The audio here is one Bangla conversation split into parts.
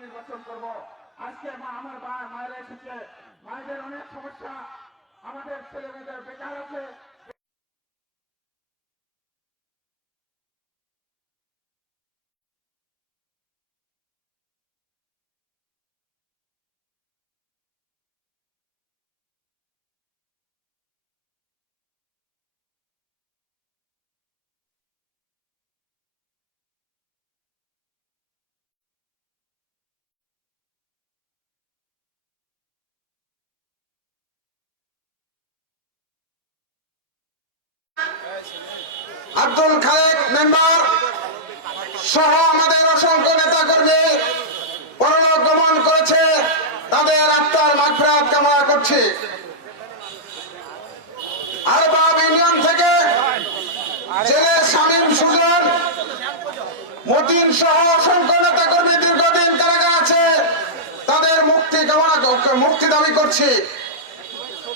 নির্বাচন করব। আজকে মা, আমার মা, মায়েরা এসেছে। মায়েদের অনেক সমস্যা। আমাদের ছেলে মেয়েদের বেকার আছে। আব্দুল খালেক মেম্বার সহ আমাদের অসংখ্য নেতা কর্মী পরলোক গমন করেছে, তাদের আত্মার মাগফিরাত কামনা মুক্তি দাবি করছি।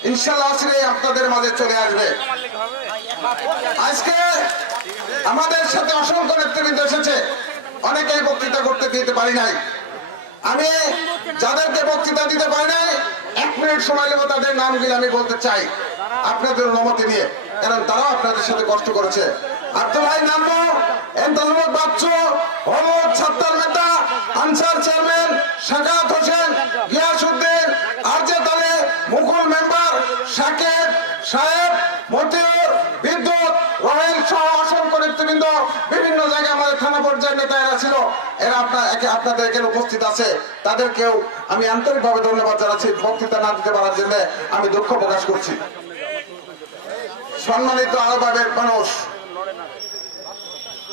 ইনশাল্লাহ আসলে আপনাদের মাঝে চলে আসবে। আজকে আমাদের সাথে অসংখ্য নেতৃবৃন্দ এসেছে। অনেকেই বক্তৃতা করতে দিতে পারি নাই। আমি যাদেরকে বক্তৃতা দিতে পারি নাই, এক মিনিট সময় তাদের নামগুলি আমি বলতে চাই। আপনাদের অনুমতি নিয়ে। কারণ তারাও আপনাদের সাথে কষ্ট করেছে। আব্দুল্লাহ মেতা আনসার চেয়ারম্যান শাকাত হোসেন, গিয়াসউদ্দিন আরজেদ আলী মুকুল মেম্বার শাকিব সাহেব, মতিউর রহেল সহ বিভিন্ন জায়গায় আমাদের থানা নেতা এরা ছিল। এরা আপনার আপনাদের এখানে উপস্থিত আছে। তাদেরকেও আমি আন্তরিকভাবে ধন্যবাদ জানাচ্ছি। না দিতে পারার আমি দুঃখ প্রকাশ করছি। সম্মানিত আরবাবের মানুষ,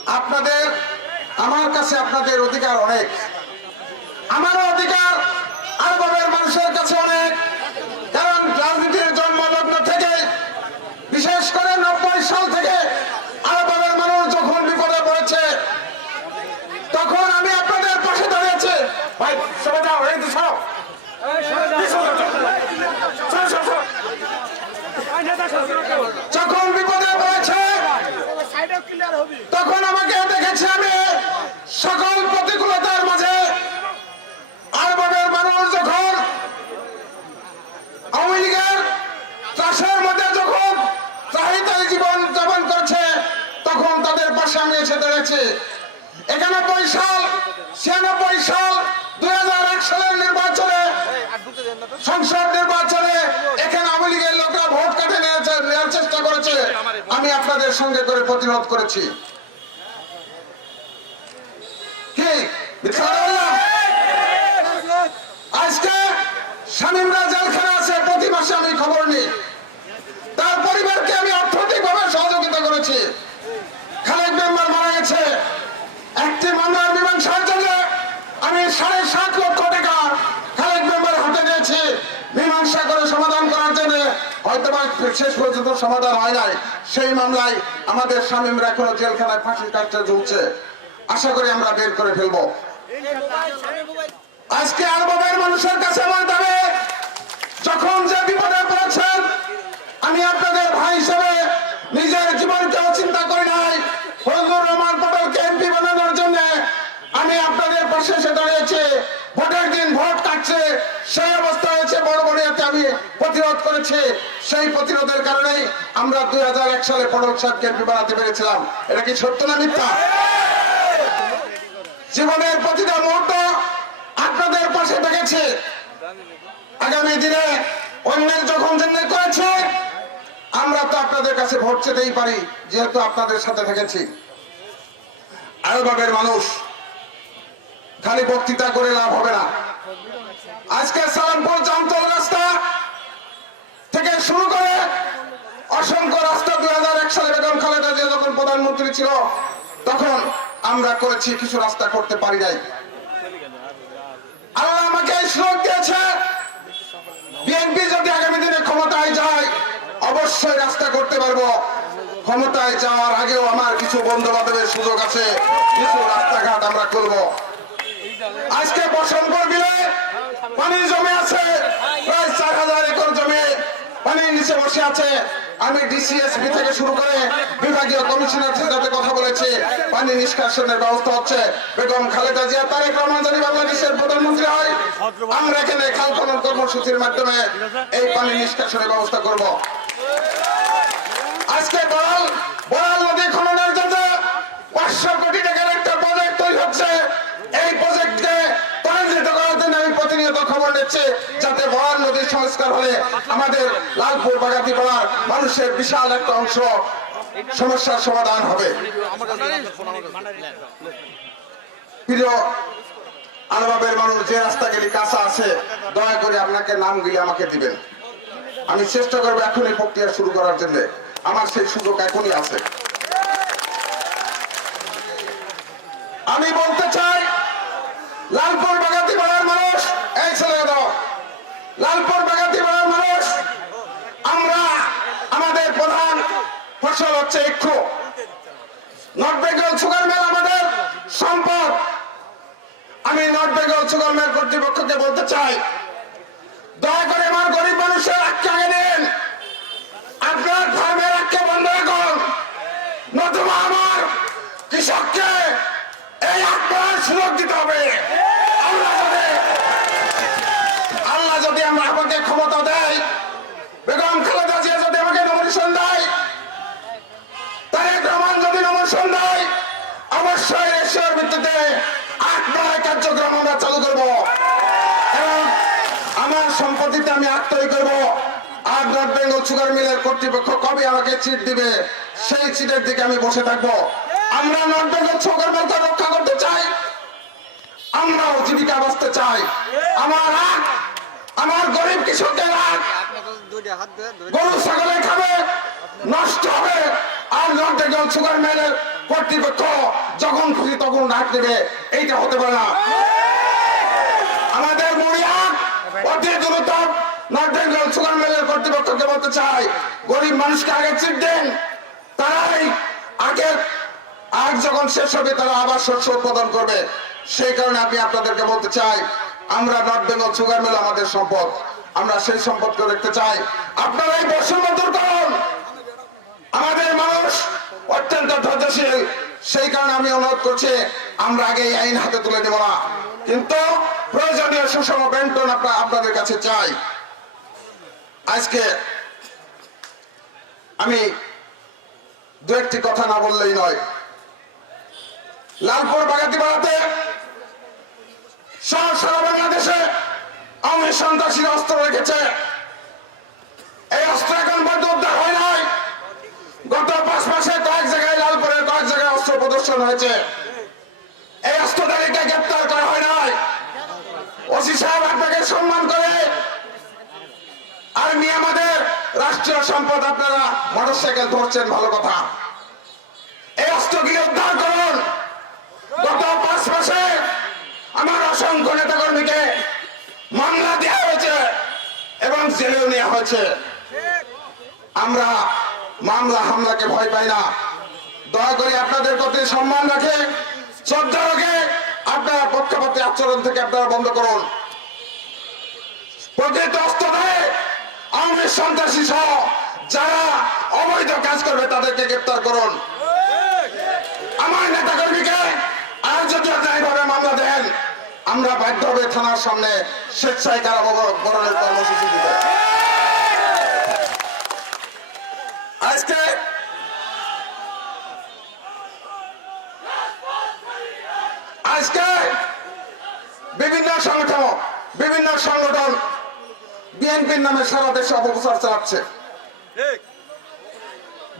আপনাদের, আমার কাছে আপনাদের অধিকার অনেক। আমারও অধিকার আরবের মানুষের কাছে অনেক কারণ রাজনীতির জন্মলগ্ন থেকে বিশেষ করে নব্বই সাল থেকে আরবের মানুষ যখন বিপদে পড়েছে তখন আমি আপনাদের পাশে দাঁড়িয়েছি ভাই সরে যাও এই তো সব যখন বিপদে পড়েছে তখন আমাকে দেখেছি আমি সকল প্রতিকূলতার মাঝে আরবের মানুষ যখন আওয়ামী লীগের চাষের মধ্যে যখন চাহিদায় জীবন যাপন করছে তখন তাদের পাশে আমি এসে দাঁড়িয়েছি একানব্বই সাল ছিয়ানব্বই সাল দুই হাজার এক সালের নির্বাচনে সংসদ নির্বাচনে এখানে আওয়ামী লীগের লোকরা ভোট কাটে নিয়েছে নেওয়ার চেষ্টা করেছে আমি আপনাদের সঙ্গে করে প্রতিরোধ করেছি কি মিথ্যা কথা বললাম? আজকে শামীমরা জেলখানা আছে প্রতি মাসে আমি খবর নিই তার পরিবারকে আমি অর্থনৈতিকভাবে সহযোগিতা করেছি খালেক মেম্বার মারা গেছে একটি মামলার মীমাংসার জন্য আমি সাড়ে সাত লক্ষ টাকা খালেক মেম্বার হাতে দিয়েছি মীমাংসা করে সমাধান করার জন্য হয়তো বা শেষ পর্যন্ত সমাধান হয় নাই। সেই মামলায় আমাদের স্বামীরা এখনও জেলখানায় ফাঁসির কাজটা ঝুলছে। আশা করি আমরা বের করে ফেলব। আজকে আরবের মানুষের কাছে আমার দাবি যখন যে বিপদে পড়েছেন, আমি আপনাদের ভাই হিসেবে নিজের জীবনকেও চিন্তা করি নাই। ফজলুর রহমান পটলকে এমপি বানানোর জন্য আমি আপনাদের পাশে এসে দাঁড়িয়েছি। ভোটের দিন ভোট কাটছে, সেই অবস্থা আমি প্রতিরোধ করেছি। সেই প্রতিরোধের কারণেই আমরা দুই হাজার এক সালে পটল সাহেবকে এমপি বানাতে পেরেছিলাম। এটা কি সত্য না মিথ্যা? জীবনের প্রতিটা মুহূর্ত আপনাদের পাশে দেখেছে। আগামী দিনে অন্যের যখন জন্য করেছে, আমরা তো আপনাদের কাছে ভোট চেতেই পারি, যেহেতু আপনাদের সাথে থেকেছি আরবের মানুষ, খালি বক্তৃতা করে লাভ হবে না। আজকে সালামপুর জামতল রাস্তা থেকে শুরু করে অসংখ্য রাস্তা দুই হাজার এক সালে বেগম খালেদা জিয়া যখন প্রধানমন্ত্রী ছিল, তখন আমরা করেছি কিছু রাস্তা করতে পারি নাই। আল্লাহ আমাকে সুযোগ দিয়েছে বিএনপি যদি আগামী দিনে ক্ষমতায় যায়, অবশ্যই রাস্তা করতে পারব। ক্ষমতায় যাওয়ার আগেও আমার কিছু বন্ধু বান্ধবের সুযোগ আছে, কিছু রাস্তাঘাট আমরা করব আজকে বসন্তপুর বিলে পানি জমে আছে। নিচে বসে আছে। আমি ডিসিএসপি থেকে শুরু করে বিভাগীয় কমিশনার সাথে কথা বলেছি। পানি নিষ্কাশনের ব্যবস্থা হচ্ছে। বেগম খালেদা জিয়া, তারেক রহমান যদি বাংলাদেশের প্রধানমন্ত্রী হয়। আমরা এখানে খাল খনন কর্মসূচির মাধ্যমে এই পানি নিষ্কাশনের ব্যবস্থা করব। আজকে বড়াল বড়াল নদী খননের জন্য পাঁচশো নিচ্ছি যাতে বড়াল নদীর সংস্কার হলে আমাদের লালপুর বাগাতি পাড়ার মানুষের বিশাল একটা অংশ সমস্যার সমাধান হবে। আলবাবের মানুষ, যে রাস্তা গেলি কাঁচা আছে, দয়া করে আপনাকে নামগুলি আমাকে দিবেন। আমি চেষ্টা করব এখনই প্রক্রিয়া শুরু করার জন্য। আমার সেই সুযোগ এখনই আছে। আমি বলতে চাই লালপুর বাগাতি পাড়ার মানুষ এই ছেলে দাও লালপুর বাগাতি পাড়ার মানুষ আমরা আমাদের প্রধান ফসল হচ্ছে ইক্ষু। নর্থ বেঙ্গল সুগার মিল আমাদের সম্পদ। আমি নর্থ বেঙ্গল সুগার মিল কর্তৃপক্ষকে বলতে চাই, দয়া করে আমার গরিব মানুষের আটকে আগে দিন। আপনার ফার্মের আটকে বন্ধ রাখুন। নতুবা আমার কৃষককে এই আটকার সুযোগ দিতে হবে। আল্লাহ যদি আল্লাহ যদি আমরা আমাকে ক্ষমতা দেয়, বেগম খালেদা দেয় অবশ্যই এশিয়ার ভিত্তিতে আট নয় কার্যক্রম আমরা চালু করব। এবং আমার সম্পত্তিতে আমি আট তৈরি করব। আর নর্থ বেঙ্গল সুগার মিলের কর্তৃপক্ষ কবে আমাকে চিট দিবে, সেই চিটের দিকে আমি বসে থাকব। আমরা নর্থ বেঙ্গল সুগার মিলকে রক্ষা করতে চাই। আমরাও জীবিকা বাঁচতে চাই। আমার আখ আমার গরিব কৃষকদের ধরে গরু, ছাগলে খাবে, নষ্ট হবে। আর নর্থ বেঙ্গল সুগার মিলের কর্তৃপক্ষ যখন খুশি তখন ডাক দেবে, এইটা হতে পারে না। আমাদের মরিয়া বেঙ্গল সুগার বলতে চাই, গরিব মানুষকে আগে দেন, তারাই যখন শেষ হবে তারা আবার শস্য উৎপাদন করবে। সেই কারণে আমি আপনাদেরকে বলতে চাই, আমরা সুগার আমাদের সম্পদ, আমরা সেই সম্পদকে দেখতে চাই। আপনারা এই বৈষম্য দূর করুন। আমাদের মানুষ অত্যন্ত ধৈর্যশীল। সেই কারণে আমি অনুরোধ করছি, আমরা আগে এই আইন হাতে তুলে দেব না। কিন্তু প্রয়োজনীয় সুষম বেন্টন আপনার আপনাদের কাছে চাই। আজকে আমি দু একটি কথা না বললেই নয়। লালপুর বাগাতি পাড়াতে সারা বাংলাদেশে আমি সন্ত্রাসীর অস্ত্র রেখেছে। এই অস্ত্র এখন পর্যন্ত উদ্ধার হয় নাই। গত পাঁচ মাসে কয়েক জায়গায় লালপুরের কয়েক জায়গায় অস্ত্র প্রদর্শন হয়েছে। এই অস্ত্রধারীকে গ্রেপ্তার করা হয় নাই। ওসি সাহেব আপনাকে সম্মান করে আর্মি আমাদের রাষ্ট্রীয় সম্পদ আপনারা মোটরসাইকেল ধরছেন, ভালো কথা। এই অস্ত্রগুলি উদ্ধার করুন। গত পাঁচ মাসে আমার অসংখ্য নেতা কর্মীকে মামলা দেওয়া হয়েছে এবং জেলেও নেওয়া হয়েছে। আমরা মামলা, হামলাকে ভয় পাই না। দয়া করে আপনাদের প্রতি সম্মান রাখে, শ্রদ্ধা রাখে, আপনারা পক্ষপাতী আচরণ থেকে আপনারা বন্ধ করুন। অবৈধ কাজ করবে তাদেরকে গ্রেপ্তার করুন। আমার নেতা কর্মীকে আর মামলা দেন, আমরা বাধ্য সামনে স্বেচ্ছায় কারাবরণের কর্মসূচি দিতে আজকে আজকে বিভিন্ন সংগঠন বিভিন্ন সংগঠন বিএনপির নামে সারা দেশে অপপ্রচার চালাচ্ছে।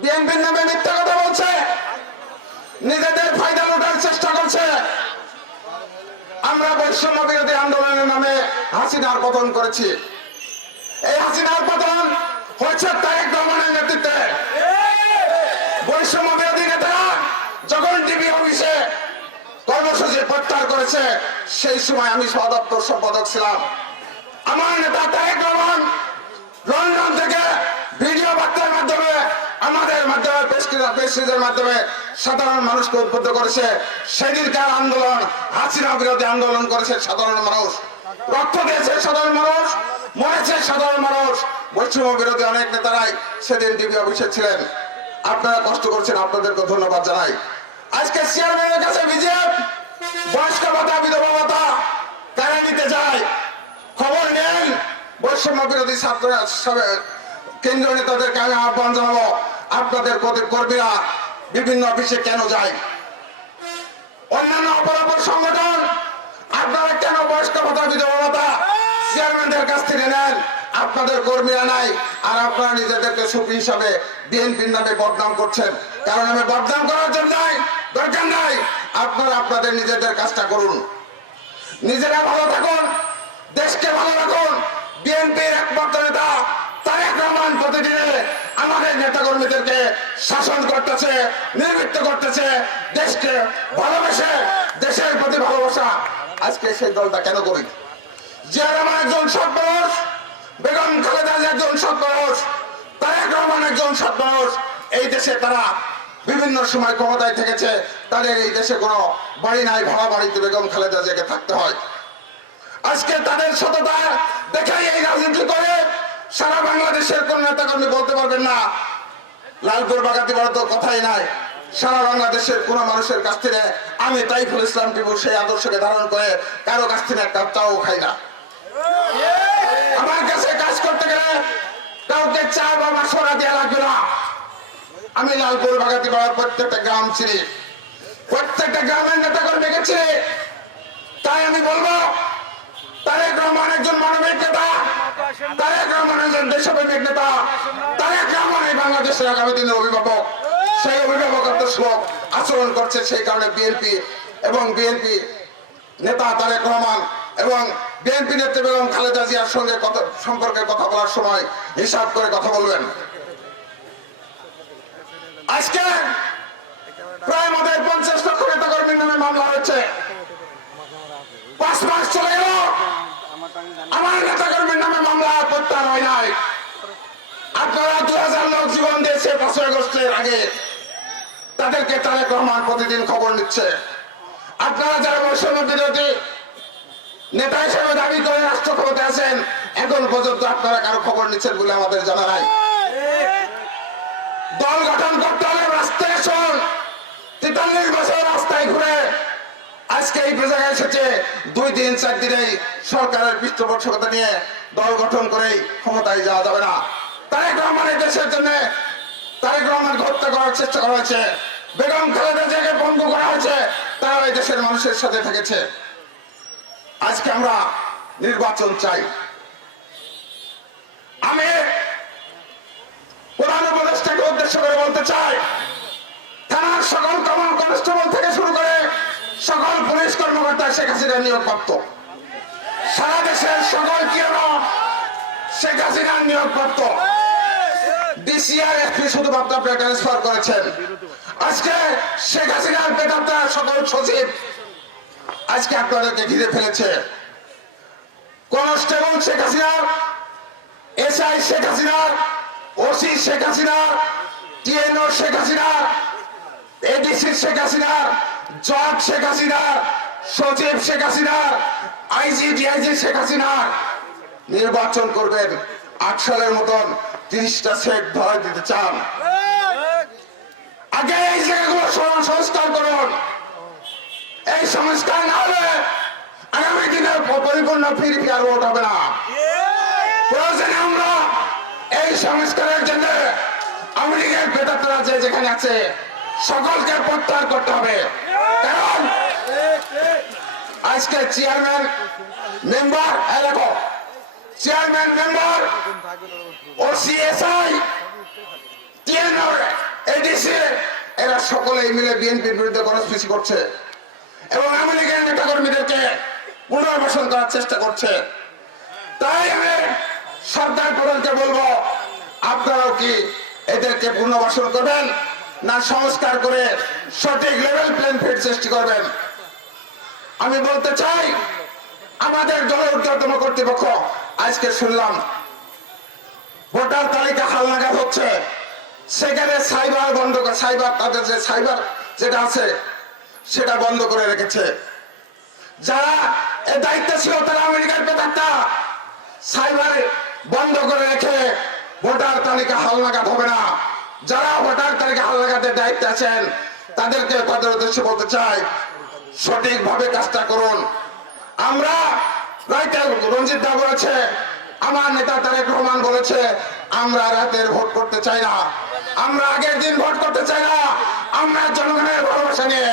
বিএনপির নামে মিথ্যা কথা বলছে। নিজেদের ফায়দা লুটার চেষ্টা করছে। আমরা বৈষম্য বিরোধী আন্দোলনের নামে হাসিনার পতন করেছি। এই হাসিনার পতন হয়েছে তারেক রহমানের নেতৃত্বে। বৈষম্য বিরোধী নেতারা যখন টিভি অফিসে কর্মসূচি প্রত্যাহার করেছে সেই সময় আমি সদপ্তর সম্পাদক ছিলাম। আমার নেতা তারেক রহমান লন্ডন থেকে ভিডিও বার্তার মাধ্যমে আমাদের মাধ্যমে মাধ্যমে সাধারণ মানুষকে উদ্বুদ্ধ করেছে। সেদিনকার আন্দোলন হাসিনা বিরোধী আন্দোলন করেছে সাধারণ মানুষ। রক্ত দিয়েছে সাধারণ মানুষ মরেছে সাধারণ মানুষ। বৈষম্য বিরোধী অনেক নেতারাই সেদিন ডিবি অফিসে ছিলেন। আপনারা কষ্ট করছেন, আপনাদেরকে ধন্যবাদ জানাই। আজকে চেয়ারম্যানের কাছে বিজেপ, বয়স্ক ভাতা, বিধবা ভাতা কারা নিতে যায়? খবর নেন। বৈষম্য বিরোধী ছাত্র কেন্দ্রীয় নেতাদেরকে আমি আহ্বান জানাব, আপনাদের কর্মী- কর্মীরা বিভিন্ন অফিসে কেন যায়? অন্যান্য অপরাপর সংগঠন, আপনারা কেন বয়স্ক ভাতা, বিধবা ভাতা চেয়ারম্যানদের কাছ থেকে নেন? আপনাদের কর্মীরা নাই, আর আপনারা নিজেদেরকে সুপি হিসাবে বিএনপির নামে বদনাম করছেন। কারণ আমি বদনাম করার জন্য নাই, দরকার নাই। আপনারা আপনাদের নিজেদের কাজটা করুন। নিজেরা ভালো থাকুন, দেশকে ভালো রাখুন। বিএনপির একমাত্র নেতা তারেক রহমান প্রতিদিনে আমাদের নেতা কর্মীদেরকে শাসন করতেছে, নির্বৃত্ত করতেছে, দেশকে ভালোবেসে, দেশের প্রতি ভালোবাসা। আজকে সেই দলটা কেন করি? জিয়া আমার একজন সৎ একজন রহমান একজন এই দেশে তারা বিভিন্ন সময় ক্ষমতায় থেকেছে, তাদের এই দেশে কোনো বাড়ি নাই, ভাড়া বাড়িতে বেগম খালেদা জিয়াকে থাকতে হয়। আজকে তাদের সততা দেখাই এই রাজনীতি করে, সারা বাংলাদেশের কোন নেতা কর্মী বলতে পারবেন না। লালপুর বাগাতি বড় তো কথাই নাই। সারা বাংলাদেশের কোন মানুষের কাছ থেকে আমি তাইফুল ইসলাম টিপু সেই আদর্শকে ধারণ করে কারও কাছ থেকে একটা চাও খাই না আমার কাছে কাজ করতে গেলে কাউকে চা বা মাসরা দেওয়া লাগবে না। আমি লালপুর বাগাতি পাড়ার প্রত্যেকটা গ্রাম চিনি। প্রত্যেকটা গ্রামের নেতা কর্মী গেছি। তাই আমি বলব, তারেক রহমান একজন মানবিক নেতা, তারেক রহমান একজন দেশপ্রেমিক নেতা, তারেক রহমান এই বাংলাদেশের আগামী দিনের অভিভাবক। সেই অভিভাবকত্ব সুলভ আচরণ করছে সেই কারণে বিএনপি এবং বিএনপি নেতা তারেক রহমান এবং বিএনপি নেত্রী বেগম খালেদা জিয়ার সঙ্গে সম্পর্কে কথা বলার সময় হিসাব করে কথা বলবেন। আজকে প্রায় আমাদের পঞ্চাশ লক্ষ নেতা কর্মীর নামে মামলা হয়েছে। পাঁচ মাস চলে গেল। আমার নেতা কর্মীর নামে মামলা প্রত্যাহার হয় নাই। আপনারা দু হাজার লোক জীবন দিয়েছে পাঁচই আগস্টের আগে। তাদেরকে তারেক রহমান প্রতিদিন খবর নিচ্ছে। আপনারা যারা বৈষম্য বিরোধী নেতা হিসেবে দাবি করে রাষ্ট্র ক্ষমতায় আছেন। এখন পর্যন্ত আপনারা কারও খবর নিচ্ছেন বলে আমাদের জানা নাই। দল গঠন করতে হলে রাস্তায় শোন তেতাল্লিশ বছর রাস্তায় ঘুরে। আজকে এই জায়গায় এসেছে দুই দিন, চার দিনেই সরকারের পৃষ্ঠপোষকতা নিয়ে দল গঠন করেই ক্ষমতায় যাওয়া যাবে না। তারেক রহমানের দেশের জন্য তারেক রহমান হত্যা করার চেষ্টা করা হয়েছে। বেগম খালেদা জিয়াকে বন্ধ করা হয়েছে। তারা এই দেশের মানুষের সাথে থেকেছে। আজকে আমরা নির্বাচন চাই। আমি প্রধান উপদেষ্টাকে উদ্দেশ্য করে বলতে চাই, থানার সকল কমন কনস্টেবল থেকে শুরু করে সকল পুলিশ কর্মকর্তা শেখ হাসিনা নিয়োগপ্রাপ্ত। সারা দেশের সকল কিয়নো শেখ হাসিনার নিয়োগপ্রাপ্ত। ডিসিআর এসপি শুধুমাত্র ট্রান্সফার করেছেন। আজকে শেখ হাসিনার বেতনটা সকল সচিব আজকে আপনাদেরকে ঘিরে ফেলেছে কনস্টেবল শেখ হাসিনার এসআই শেখ হাসিনার ওসি শেখ হাসিনার টিএনও শেখ হাসিনা, এডিসি শেখ হাসিনা, জজ শেখ হাসিনা, সচিব শেখ হাসিনা, আইজি, ডিআইজি শেখ হাসিনা নির্বাচন করবেন। আট সালের মতন তিরিশটা সেট ধরা দিতে চান। আগে এই জায়গাগুলো সংস্কার করুন। এই সংস্কার না হলে আগামী দিনে পরিপূর্ণ ফির ফিয়ার ভোট হবে না। প্রয়োজনে আমরা এই সংস্কারের জন্য আওয়ামী লীগের যে যেখানে আছে, সকলকে প্রত্যাহার করতে হবে। কারণ আজকে চেয়ারম্যান মেম্বার দেখো চেয়ারম্যান মেম্বার ও সিএসআই এডিসি এরা সকলেই মিলে বিএনপির বিরুদ্ধে গণস্পৃশি করছে। এবং আওয়ামী লীগের নেতা কর্মীদেরকে পুনর্বাসন করার চেষ্টা করছে। তাই আমি সরকার প্রধানকে বলব, আপনারাও কি এদেরকে পুনর্বাসন করবেন না সংস্কার করে সঠিক লেভেল প্লেন ফিট সৃষ্টি করবেন? আমি বলতে চাই, আমাদের দলের ঊর্ধ্বতম কর্তৃপক্ষ, আজকে শুনলাম, ভোটার তালিকা হালনাগাদ হচ্ছে। সেখানে সাইবার বন্ধ, সাইবার তাদের যে সাইবার যেটা আছে সেটা বন্ধ করে রেখেছে। যারা এ দায়িত্ব ছিল তারা আমেরিকার পেতারটা সাইবার বন্ধ করে রেখে ভোটার তালিকা হালনাগাদ হবে না। যারা ভোটার তালিকা হালনাগাদের দায়িত্বে আছেন, তাদেরকে তাদের উদ্দেশ্যে বলতে চাই, সঠিকভাবে কাজটা করুন। আমরা রাইটার রঞ্জিত দা বলেছে আমার নেতা তারেক রহমান বলেছে, আমরা রাতের ভোট করতে চাই না। আমরা আগের দিন ভোট করতে চাই না। আমরা জনগণের ভালোবাসা নিয়ে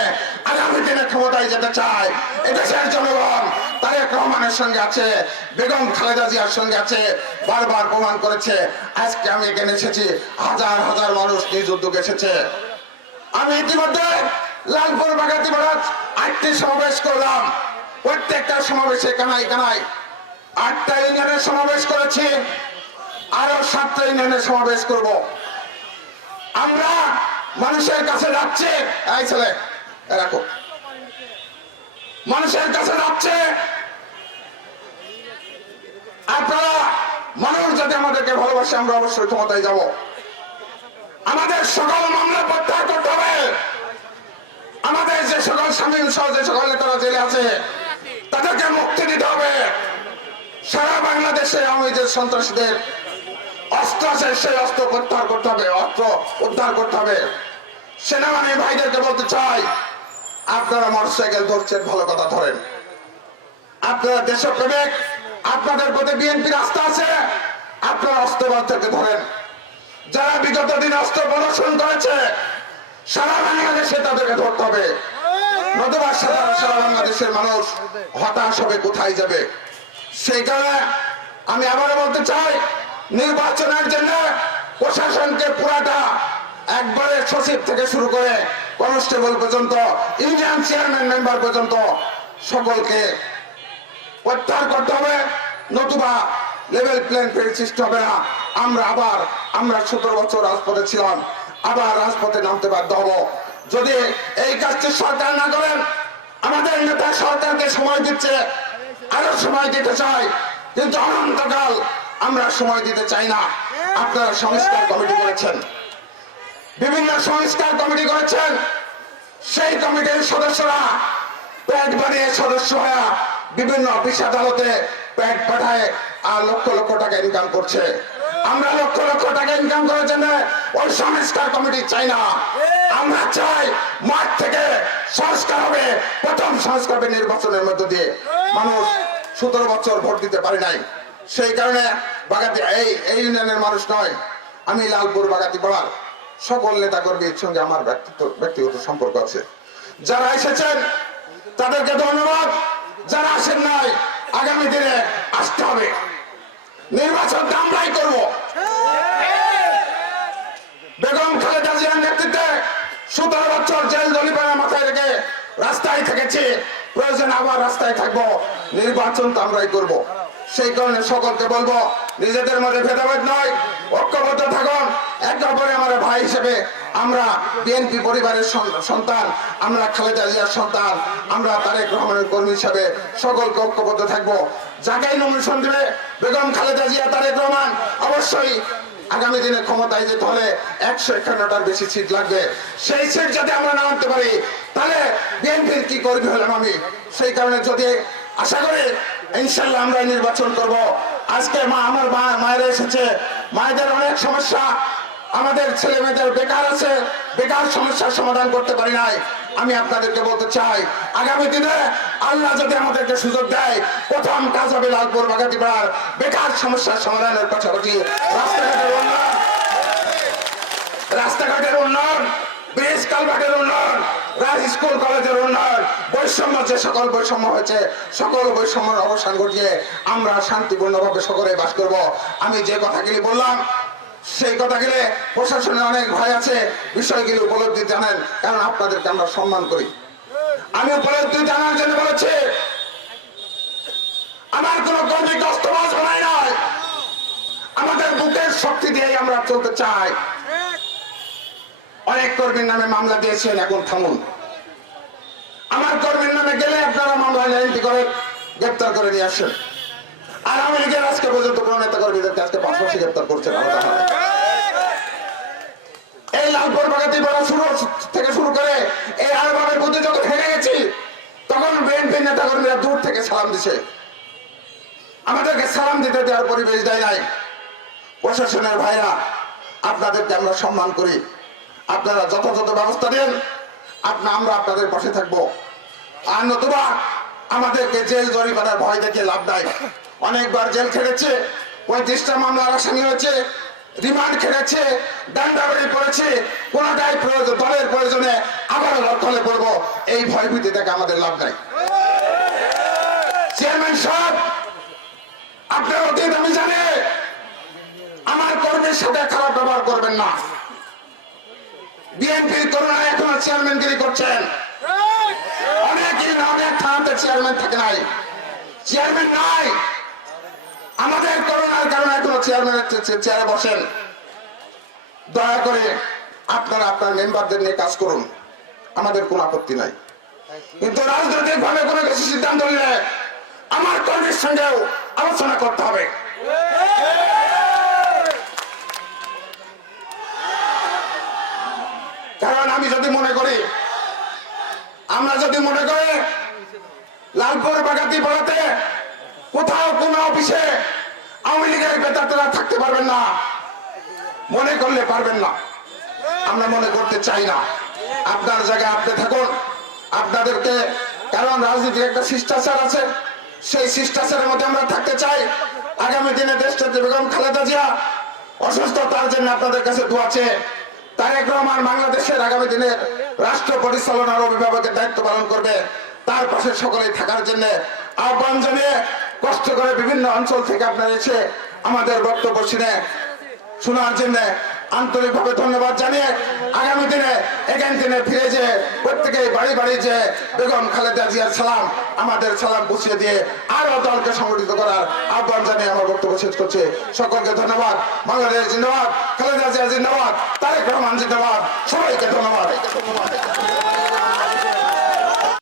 আগামী দিনে ক্ষমতায় যেতে চাই। এদেশের জনগণ তারেক রহমানের সঙ্গে আছে, বেগম খালেদা জিয়ার সঙ্গে আছে, বারবার প্রমাণ করেছে। আজকে আমি এখানে এসেছি, হাজার হাজার মানুষ নিজ উদ্যোগে এসেছে। আমি ইতিমধ্যে লালপুর বাগাতি বাগাত আটটি সমাবেশ করলাম। প্রত্যেকটা সমাবেশে কানাই কানাই আটটা ইউনিয়নের সমাবেশ করেছি। আরও সাতটা ইউনিয়নের সমাবেশ করব। আমরা মানুষের কাছে যাচ্ছে, এই ছেলে রাখো। মানুষের কাছে যাচ্ছে, আপনারা মানুষ যদি আমাদেরকে ভালোবাসে, আমরা অবশ্যই ক্ষমতায় যাব। আমাদের সকল মামলা প্রত্যাহার করতে হবে। আমাদের যে সকল স্বামী সহ যে সকল নেতারা জেলে আছে, তাদেরকে মুক্তি দিতে হবে। সারা বাংলাদেশে আমি যে সন্ত্রাসীদের অস্ত্র আছে, সেই অস্ত্র প্রত্যাহার করতে হবে, অস্ত্র উদ্ধার করতে হবে। সেনাবাহিনী ভাইদেরকে বলতে চাই, আপনারা মোটরসাইকেল ধরছেন, ভালো কথা ধরেন। আপনারা দেশপ্রেমিক, আপনাদের প্রতি বিএনপির আস্থা আছে, আপনারা অস্ত্রবাদদেরকে ধরেন। যারা বিগত দিনে অস্ত্র প্রদর্শন করেছে, সারা বাংলাদেশে তাদেরকে ধরতে হবে। নতুবা সারা সারা বাংলাদেশের মানুষ হতাশ হবে, কোথায় যাবে? সেই কারণে আমি আবারও বলতে চাই নির্বাচনের জন্য প্রশাসনকে পুরাটা একবারে সচিব থেকে শুরু করে কনস্টেবল পর্যন্ত, ইউনিয়ন চেয়ারম্যান মেম্বার পর্যন্ত সকলকে প্রত্যাহার করতে হবে। নতুবা লেভেল প্লেন ফিল্ড সৃষ্টি হবে না। আমরা আবার, আমরা সতেরো বছর রাজপথে ছিলাম, আবার রাজপথে নামতে বাধ্য হব। যদি এই কাজটি সরকার না করেন, আমাদের নেতা সরকারকে সময় দিচ্ছে, আরও সময় দিতে চাই কিন্তু অনন্তকাল আমরা সময় দিতে চাই না। আপনারা সংস্কার কমিটি করেছেন। বিভিন্ন সংস্কার কমিটি করেছেন। সেই কমিটির সদস্যরা প্যাড বানিয়ে সদস্য হয়ে বিভিন্ন অফিস আদালতে প্যাড পাঠায় আর লক্ষ লক্ষ টাকা ইনকাম করছে। আমরা লক্ষ লক্ষ টাকা ইনকাম করার জন্য ওই সংস্কার কমিটি চাই না। আমরা চাই মাঠ থেকে সংস্কার হবে, প্রথম সংস্কার নির্বাচনের মধ্য দিয়ে। মানুষ সতেরো বছর ভোট দিতে পারে নাই। সেই কারণে বাগাতি এই এই ইউনিয়নের মানুষ নয়। আমি লালপুর বাগাতি পাড়ার সকল নেতা কর্মীর সঙ্গে আমার ব্যক্তিত্ব ব্যক্তিগত সম্পর্ক আছে। যারা এসেছেন, তাদেরকে ধন্যবাদ। যারা আসেন নাই, আগামী দিনে আসতে হবে। নির্বাচন আমরাই করব। বেগম খালেদা জিয়ার নেতৃত্বে সতেরো বছর জেল দলিপানা মাথায় রেখে রাস্তায় থেকেছি। প্রয়োজন আবার রাস্তায় থাকব। নির্বাচন তো আমরাই করব। সেই কারণে সকলকে বলব, নিজেদের মধ্যে ভেদাভেদ নয়, ঐক্যবদ্ধ থাকুন। একে অপরে আমার ভাই হিসেবে আমরা বিএনপি পরিবারের সন্তান, আমরা খালেদা জিয়ার সন্তান, আমরা তারেক রহমানের কর্মী হিসেবে সকলকে ঐক্যবদ্ধ থাকব। যাকেই নমিনেশন দিবে, বেগম খালেদা জিয়া, তারেক রহমান, অবশ্যই আগামী দিনে ক্ষমতায় যেতে হলে একশো একান্নটার বেশি সিট লাগবে। সেই সিট যদি আমরা না আনতে পারি, তাহলে বিএনপির কি করবি হলাম আমি? সেই কারণে যদি আশা করি ইনশাল্লাহ আমরা নির্বাচন করব। আজকে মা, আমার মা, মায়েরা এসেছে। মায়েদের অনেক সমস্যা। আমাদের ছেলে মেয়েদের বেকার আছে। বেকার সমস্যার সমাধান করতে পারি নাই। আমি আপনাদেরকে বলতে চাই, আগামী দিনে আল্লাহ যদি আমাদেরকে সুযোগ দেয়, প্রথম কাজ হবে লালপুর বাগাতিপাড়ার বেকার সমস্যার সমাধানের পাশাপাশি রাস্তাঘাটের উন্নয়ন। রাস্তাঘাটের উন্নয়ন। ব্রিজ কালভার্টের উন্নয়ন, রাজ স্কুল, কলেজের উন্নয়ন, বৈষম্য যে সকল বৈষম্য হয়েছে, সকল বৈষম্যের অবসান ঘটিয়ে আমরা শান্তিপূর্ণভাবে সকলে বাস করব। আমি যে কথাগুলি বললাম, সেই কথাগুলি প্রশাসনের অনেক ভয় আছে, বিষয়গুলি উপলব্ধি জানেন, কারণ আপনাদেরকে আমরা সম্মান করি। আমি উপলব্ধি জানার জন্য বলেছি, আমার কোনো কর্মী কষ্টবাজ হয় নাই। আমাদের বুকের শক্তি দিয়েই আমরা চলতে চাই। অনেক কর্মীর নামে মামলা দিয়েছেন, এখন থামুন। আমার কর্মীর নামে গেলে আপনারা মামলা নিয়ন্ত্রণ করে গ্রেপ্তার করে নিয়ে আসেন। আর আওয়ামী লীগের আজকে পর্যন্ত কোন নেতা কর্মীদেরকে আজকে পাঁচ গ্রেপ্তার করছেন। এই লালপুর বাগাতি বলা শুরু থেকে শুরু করে এই মধ্যে যখন হেরে গেছি, তখন বিএনপি নেতা কর্মীরা দূর থেকে সালাম দিছে। আমাদেরকে সালাম দিতে দেওয়ার পরিবেশ দেয় নাই। প্রশাসনের ভাইরা, আপনাদেরকে আমরা সম্মান করি। আপনারা যথাযথ ব্যবস্থা নেন। আপনা আমরা আপনাদের পাশে থাকব। আর নতুবা আমাদেরকে জেল জরিমানার ভয় দেখে লাভ নাই। অনেকবার জেল খেটেছে, পঁয়ত্রিশটা মামলার আসামি হয়েছে, রিমান্ড খেটেছে ডান্ডাবাড়ি পড়েছে কোনটাই প্রয়োজন, দলের প্রয়োজনে আবার লড়তলে পড়ব। এই ভয়ভীতি থেকে আমাদের লাভ নাই। চেয়ারম্যান সাহেব, আপনার অতীত আমি জানি, আমার কর্মীর সাথে খারাপ ব্যবহার করবেন না। বিএনপির করোনা এখনও চেয়ারম্যানগিরি করছেন। থানাতে চেয়ারম্যান থাকে নাই। চেয়ারম্যান নাই। আমাদের করোনার কারণে এখনও চেয়ারম্যানের চে- চে- চেয়ারে বসেন। দয়া করে আপনারা আপনার মেম্বারদের নিয়ে কাজ করুন। আমাদের কোনো আপত্তি নাই। কিন্তু রাজনৈতিক কোনো কিছু সিদ্ধান্ত নিলে আমার কর্মীর সঙ্গেও আলোচনা করতে হবে কারণ আমি যদি মনে করি, আমরা যদি মনে করি, লালপুর বাগাতি পাড়াতে কোথাও কোন অফিসে আওয়ামী লীগের বেতারা থাকতে পারবেন না। মনে করলে পারবেন না। আমরা মনে করতে চাই না। আপনার জায়গায় আপনি থাকুন। আপনাদেরকে, কারণ রাজনীতির একটা শিষ্টাচার আছে। সেই শিষ্টাচারের মধ্যে আমরা থাকতে চাই। আগামী দিনে দেশটাতে বেগম খালেদা জিয়া অসুস্থ তার জন্য আপনাদের কাছে দোয়াছে তারেক রহমান বাংলাদেশের আগামী দিনের রাষ্ট্র পরিচালনার অভিভাবকের দায়িত্ব পালন করবে। তার পাশে সকলেই থাকার জন্য আহ্বান জানিয়ে কষ্ট করে বিভিন্ন অঞ্চল থেকে আপনারা এসে আমাদের বক্তব্য শুনে শোনার জন্য আন্তরিকভাবে ধন্যবাদ জানিয়ে আগামী দিনে এখান দিনে ফিরে যে প্রত্যেকে বাড়ি বাড়ি যে বেগম খালেদা জিয়ার সালাম, আমাদের সালাম পুষিয়ে দিয়ে আরও দলকে সংগঠিত করার আহ্বান জানিয়ে আমার বক্তব্য শেষ করছে। সকলকে ধন্যবাদ। বাংলাদেশ জিন্দাবাদ, খালেদা জিয়া জিন্দাবাদ, তারেক রহমান জিন্দাবাদ। সবাইকে ধন্যবাদ ধন্যবাদ।